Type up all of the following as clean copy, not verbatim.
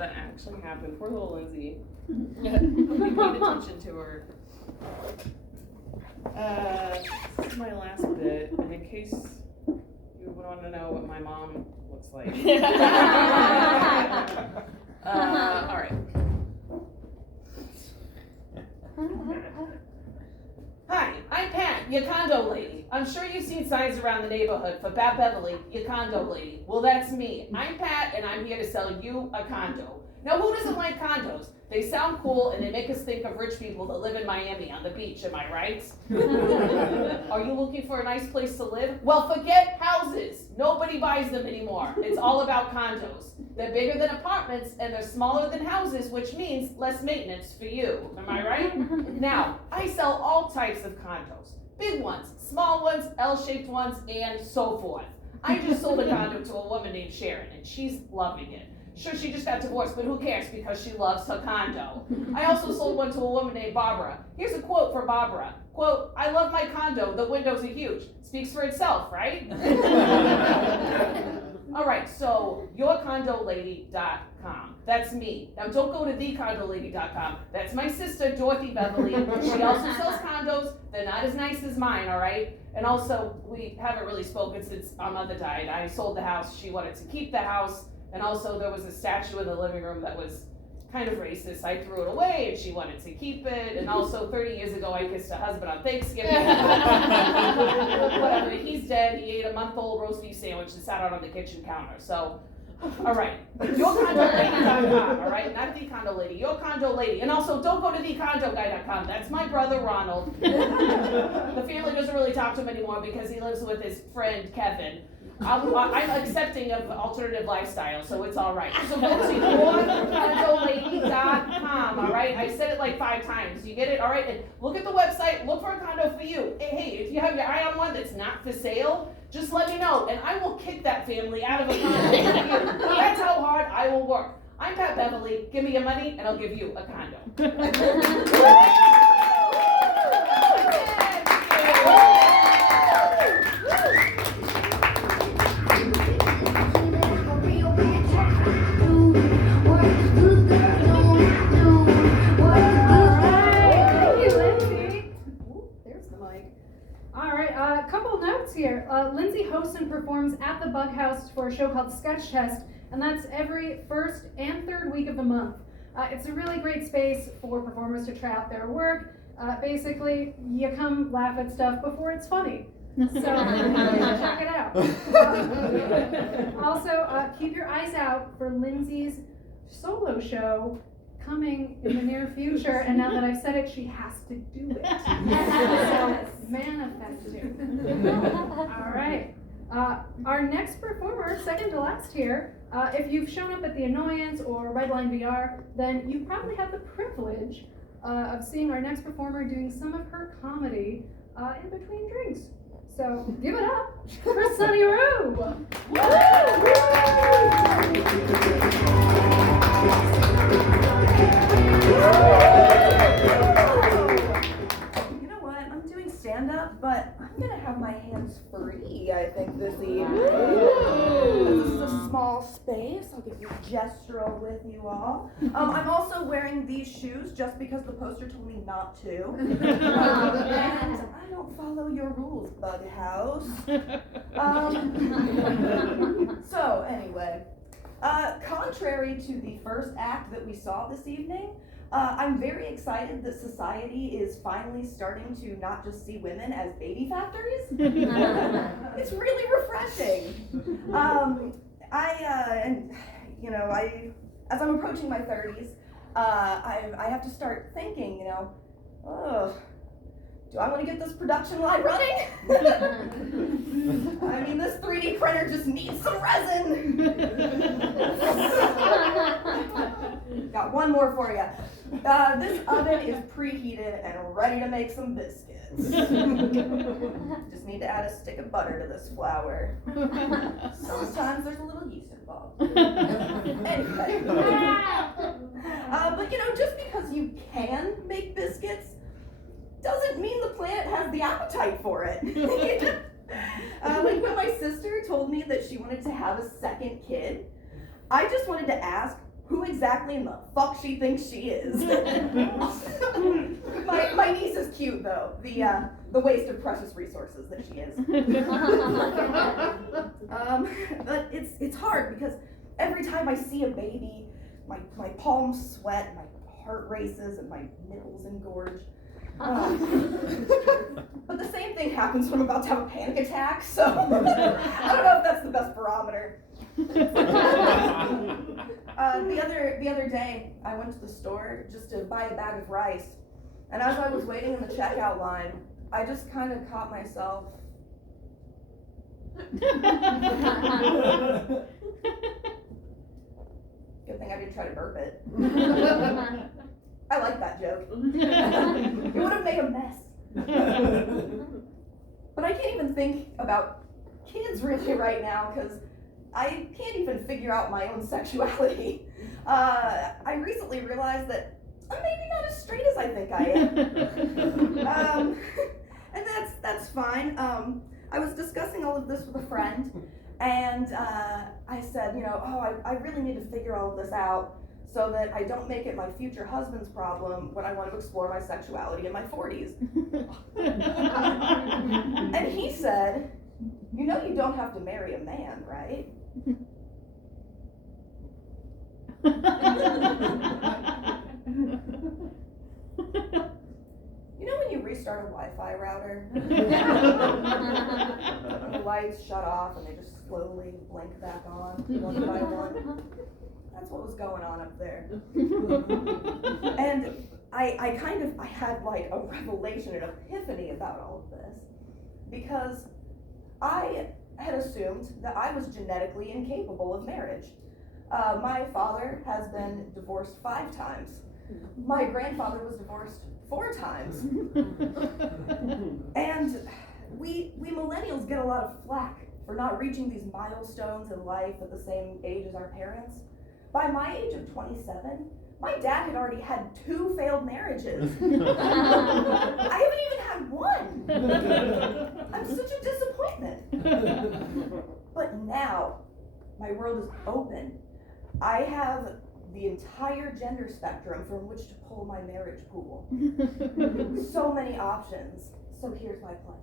that actually happened. Poor little Lindsay. We paid attention to her. This is my last bit, and in case you would want to know what my mom looks like. All right. Hi, I'm Pat, your condo lady. I'm sure you've seen signs around the neighborhood for Pat Beverly, your condo lady. Well, that's me. I'm Pat, and I'm here to sell you a condo. Now, who doesn't like condos? They sound cool, and they make us think of rich people that live in Miami on the beach, am I right? Are you looking for a nice place to live? Well, forget houses. Nobody buys them anymore. It's all about condos. They're bigger than apartments, and they're smaller than houses, which means less maintenance for you. Am I right? Now, I sell all types of condos. Big ones, small ones, L-shaped ones, and so forth. I just sold a condo to a woman named Sharon, and she's loving it. Sure, she just got divorced, but who cares because she loves her condo. I also sold one to a woman named Barbara. Here's a quote for Barbara. Quote, I love my condo, the windows are huge. Speaks for itself, right? All right, so yourcondolady.com. That's me. Now don't go to thecondolady.com. That's my sister, Dorothy Beverly. She also sells condos. They're not as nice as mine, all right? And also, we haven't really spoken since our mother died. I sold the house. She wanted to keep the house. And also there was a statue in the living room that was kind of racist. I threw it away and she wanted to keep it. And also 30 years ago I kissed her husband on Thanksgiving. Whatever, he's dead. He ate a month-old roast beef sandwich and sat out on the kitchen counter. So, all right, yourcondolady.com, all right? Not the condo lady, your condo lady. And also don't go to thecondoguy.com. That's my brother Ronald. The family doesn't really talk to him anymore because he lives with his friend Kevin. I'm accepting of alternative lifestyle, so it's all right. So go to yourcondolady.com, all right? I said it like 5 times. You get it? All right? And look at the website. Look for a condo for you. Hey, if you have your eye on one that's not for sale, just let me know, and I will kick that family out of a condo for you. That's how hard I will work. I'm Pat Beverly. Give me your money, and I'll give you a condo. Here. Lindsay hosts and performs at the Bug House for a show called Sketch Test, and that's every first and third week of the month. It's a really great space for performers to try out their work. Basically, you come laugh at stuff before it's funny. So check it out. Also, keep your eyes out for Lindsay's solo show coming in the near future, and now that I've said it, she has to do it. So manifest it. All right. Our next performer, second to last here, if you've shown up at the Annoyance or Redline VR, then you probably have the privilege of seeing our next performer doing some of her comedy in between drinks. So give it up for Sunny Rue. You know what? I'm doing stand-up, but I'm gonna have my hands free, I think, this evening. This is a small space. I'll get gestural with you all. I'm also wearing these shoes just because the poster told me not to. And I don't follow your rules, Bug House. So anyway, contrary to the first act that we saw this evening, I'm very excited that society is finally starting to not just see women as baby factories. It's really refreshing. As I'm approaching my 30s, I have to start thinking, do I want to get this production line running? I mean, this 3D printer just needs some resin. Got one more for you. This oven is preheated and ready to make some biscuits. Just need to add a stick of butter to this flour. Sometimes there's a little yeast involved. Anyway. But just because you can make biscuits doesn't mean the planet has the appetite for it. Like when my sister told me that she wanted to have a second kid, I just wanted to ask, who exactly in the fuck she thinks she is. My niece is cute though, the waste of precious resources that she is. But it's hard because every time I see a baby, my palms sweat, my heart races, and my nipples engorge. But the same thing happens when I'm about to have a panic attack, so I don't know if that's the best barometer. The other day, I went to the store just to buy a bag of rice, and as I was waiting in the checkout line, I just kind of caught myself. Good thing I didn't try to burp it. I like that joke. It would have made a mess. But I can't even think about kids really right now because I can't even figure out my own sexuality. I recently realized that I'm maybe not as straight as I think I am. And that's fine. I was discussing all of this with a friend, and I said, I really need to figure all of this out so that I don't make it my future husband's problem when I want to explore my sexuality in my 40s. And he said, you don't have to marry a man, right? When you restart a Wi-Fi router, the lights shut off and they just slowly blink back on one by one. That's what was going on up there. And I had like a revelation, an epiphany about all of this, because I had assumed that I was genetically incapable of marriage. My father has been divorced 5 times. My grandfather was divorced 4 times. And we millennials get a lot of flack for not reaching these milestones in life at the same age as our parents. By my age of 27, my dad had already had 2 failed marriages. I haven't even had 1. I'm such a disappointment. But now, my world is open. I have the entire gender spectrum from which to pull my marriage pool. So many options. So here's my plan.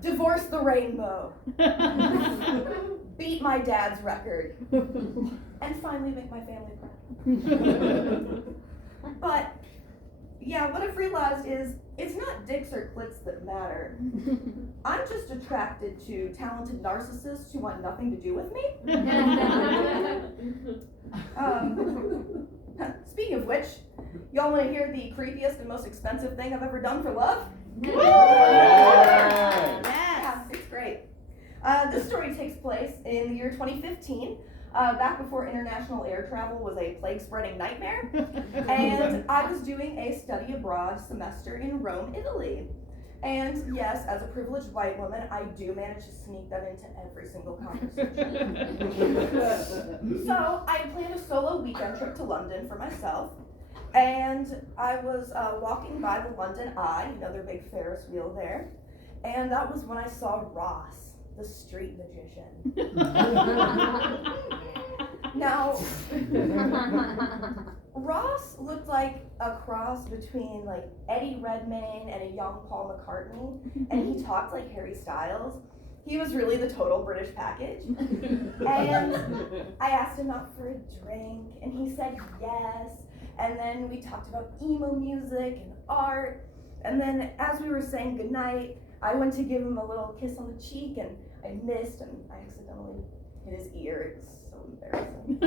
Divorce the rainbow. Beat my dad's record. And finally make my family proud. But, yeah, what I've realized is it's not dicks or clits that matter. I'm just attracted to talented narcissists who want nothing to do with me. Speaking of which, y'all want to hear the creepiest and most expensive thing I've ever done for love? Yeah, it's great. This story takes place in the year 2015, back before international air travel was a plague-spreading nightmare, and I was doing a study abroad semester in Rome, Italy. And yes, as a privileged white woman, I do manage to sneak that into every single conversation. So I planned a solo weekend trip to London for myself, and I was walking by the London Eye, their big Ferris wheel there, and that was when I saw Ross, the street magician. Now, Ross looked like a cross between like Eddie Redmayne and a young Paul McCartney, and he talked like Harry Styles. He was really the total British package. And I asked him out for a drink, and he said yes. And then we talked about emo music and art. And then as we were saying goodnight, I went to give him a little kiss on the cheek, and I missed, and I accidentally hit his ear. It was so embarrassing.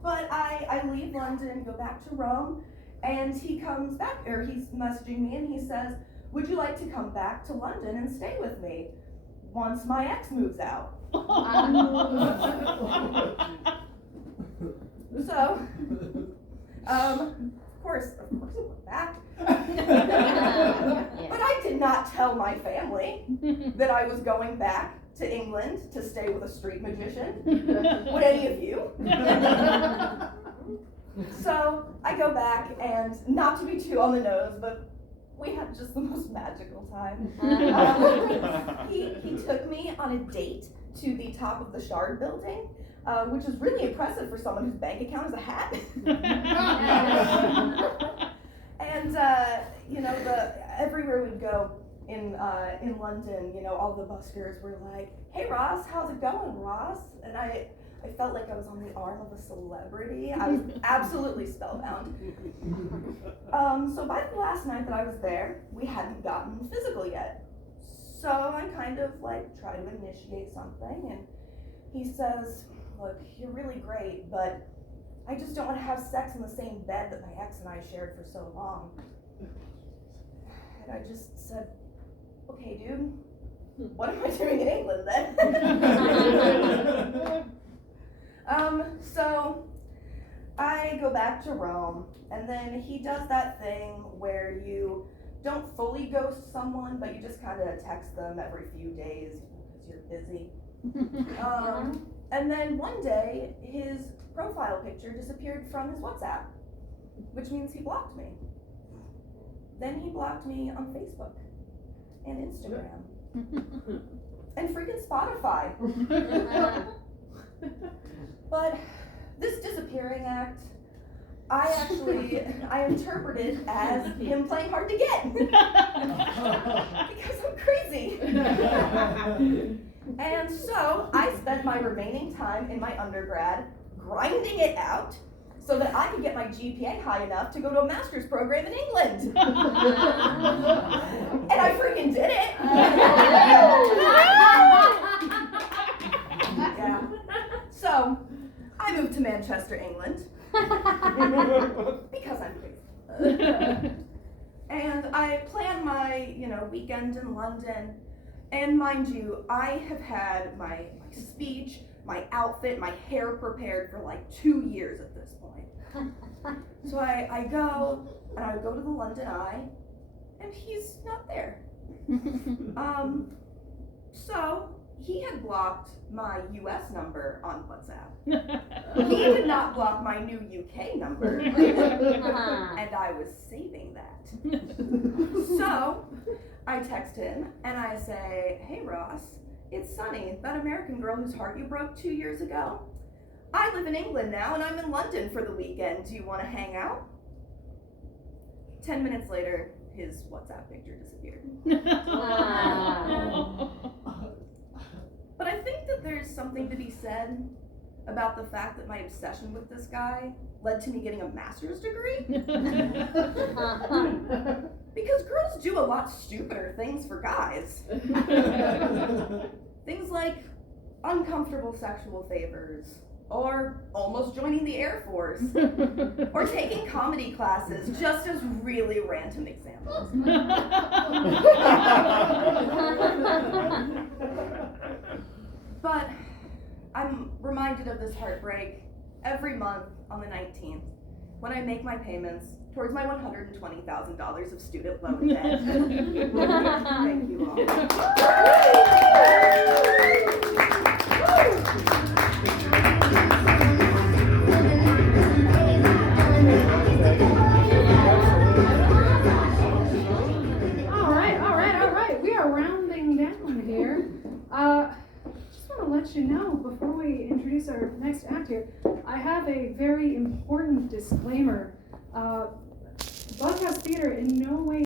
But I leave London, go back to Rome, and he comes back, or he's messaging me, and he says, would you like to come back to London and stay with me once my ex moves out? So, of course I went back. But I did not tell my family that I was going back to England to stay with a street magician. Would any of you? So I go back, and not to be too on the nose, but we had just the most magical time. He took me on a date to the top of the Shard building, which is really impressive for someone whose bank account is a hat. And you know, everywhere we'd go in London, you know, all the buskers were like, "Hey Ross, how's it going, Ross?" And I felt like I was on the arm of a celebrity. I was absolutely spellbound. So by the last night that I was there, we hadn't gotten physical yet. So I kind of like try to initiate something, and he says, "Look, you're really great, but I just don't want to have sex in the same bed that my ex and I shared for so long." And I just said, "Okay, dude, what am I doing in England then?" So I go back to Rome, and then he does that thing where you don't fully ghost someone, but you just kind of text them every few days because you're busy. And then one day, his profile picture disappeared from his WhatsApp, which means he blocked me. Then he blocked me on Facebook and Instagram and freaking Spotify. But this disappearing act, I interpreted as him playing hard to get. Because I'm crazy. And so I spent my remaining time in my undergrad grinding it out so that I could get my GPA high enough to go to a master's program in England. And I freaking did it. Yeah. So I moved to Manchester, England. Because I'm crazy. And I planned my, weekend in London. And mind you, I have had my speech, my outfit, my hair prepared for like 2 years at this point. So I go, and I go to the London Eye, and he's not there. So he had blocked my US number on WhatsApp. He did not block my new UK number, and I was saving that. So I text him and I say, "Hey Ross, it's Sunny, that American girl whose heart you broke 2 years ago. I live in England now and I'm in London for the weekend. Do you want to hang out?" 10 minutes later, his WhatsApp picture disappeared. But I think that there's something to be said about the fact that my obsession with this guy led to me getting a master's degree. Because girls do a lot stupider things for guys. Things like uncomfortable sexual favors, or almost joining the Air Force, or taking comedy classes, just as really random examples. But I'm reminded of this heartbreak every month on the 19th when I make my payments towards my $120,000 of student loan debt. Thank you all. All right. We are rounding down here. Just want to let you know before we introduce our next act here, I have a very important disclaimer. Bunkhouse Theater in no way